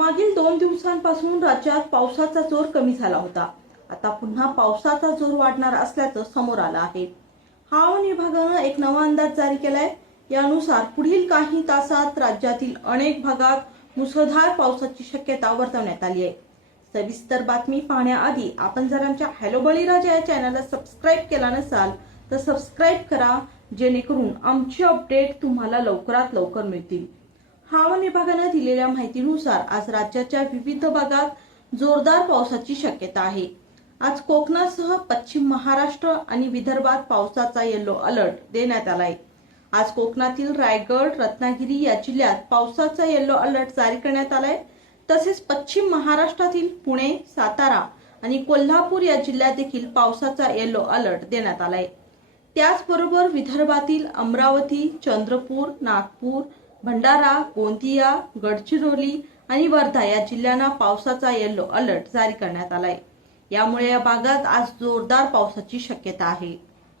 मागील दोन दिवसांपासून राज्यात पावसाचा जोर कमी झाला होता. आता पुन्हा पावसाचा जोर वाढणार असल्याचं समोर आलं आहे. हवामान विभागानं एक नवा अंदाज जारी केलाय. यानुसार पुढील काही तासात राज्यातील अनेक भागात मुसळधार पावसाची शक्यता वर्तवण्यात आली आहे. सविस्तर बातमी पाहण्याआधी आपण जर आमच्या हॅलो बळीराजा या चॅनलला सबस्क्राईब केला नसाल तर सबस्क्राईब करा जेणेकरून आमचे अपडेट तुम्हाला लवकरात लवकर मिळतील. हवामान विभागानं दिलेल्या माहितीनुसार आज राज्याच्या विविध भागात जोरदार पावसाची शक्यता आहे. आज कोकणासह पश्चिम महाराष्ट्र आणि विदर्भात पावसाचा येलो अलर्ट देण्यात आलाय. आज कोकणातील रायगड रत्नागिरी या जिल्ह्यात पावसाचा येलो अलर्ट जारी करण्यात आलाय. तसेच पश्चिम महाराष्ट्रातील पुणे सातारा आणि कोल्हापूर या जिल्ह्यात देखील पावसाचा येलो अलर्ट देण्यात आलाय. त्याचबरोबर विदर्भातील अमरावती चंद्रपूर नागपूर भंडारा गोंदिया गडचिरोली आणि वर्धा या जिल्ह्यांना पावसाचा येलो अलर्ट जारी करण्यात आलाय. यामुळे या भागात आज जोरदार पावसाची शक्यता आहे.